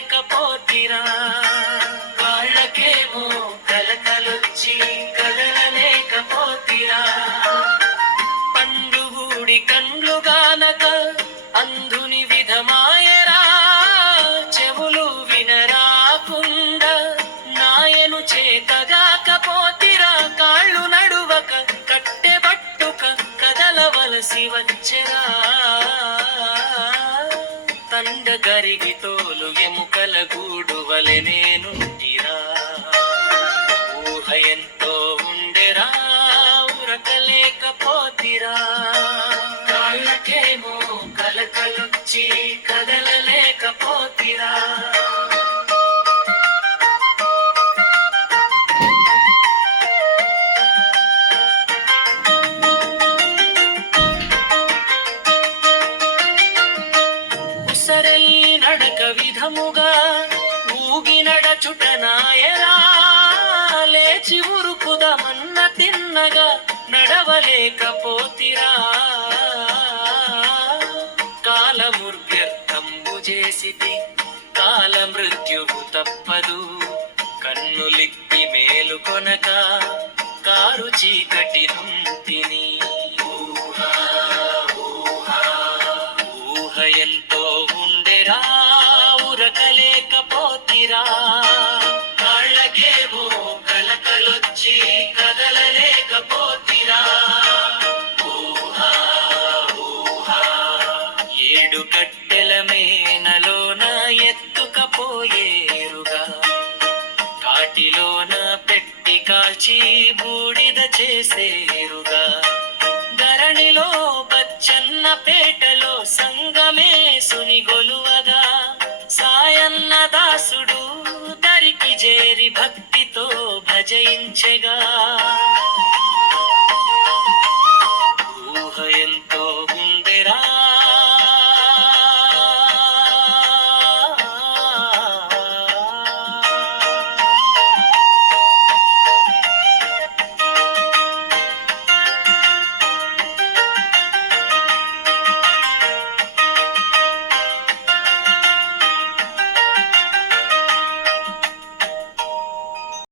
కదలలేకపోతిరా. వాళ్ళకేమో కలకలొచ్చి కదలలేకపోతిరా. పండుగూడి కండ్లు గానక అంధుని విధమాయరా. చెవులు వినరాకుండా నాయను చేతగాకపోతిరా. కాళ్ళు నడువక కట్టెబట్టుక కదలవలసి వచ్చెరా. తండ గరిగి తోలు ఎముకల గూడు వలె నేనుంటిరా. ఊహ ఎంతో ఉండెరా, ఉరకలేకపోతిరా. కాళ్ళకేమో కలకలొచ్చి కదలలేకపోతిరా. ఉసరై నడక విధముగా ఊగి నడచుట నాయరా. లేచి ఉరుకుదమన్న తిన్నగా నడవలేకపోతిరా. కాలముర్వ్యర్థంబు చేసితి, కాల మృత్యువు తప్పదు. కన్నులిప్పి మేలుకొనక కారు చీకటి నుంతిని. ఊహ ఎంతో ఉండెరా, ఉరకలేకపోతిరా. కాళ్ళకేమో కలకలొచ్చి కదలలేకపోతిరా. ఏడు కట్టెల మేనలోన ఎత్తుకపోయేరుగా. కాటిలోన పెట్టి కాల్చి బూడిద చేసేరుగా. ధరణిలో బచ్చన్న పేటలో సంగమేసుని గొలువగా. సాయన్న దాసుడు దరికి చేరి భక్తితో భజయించెగా.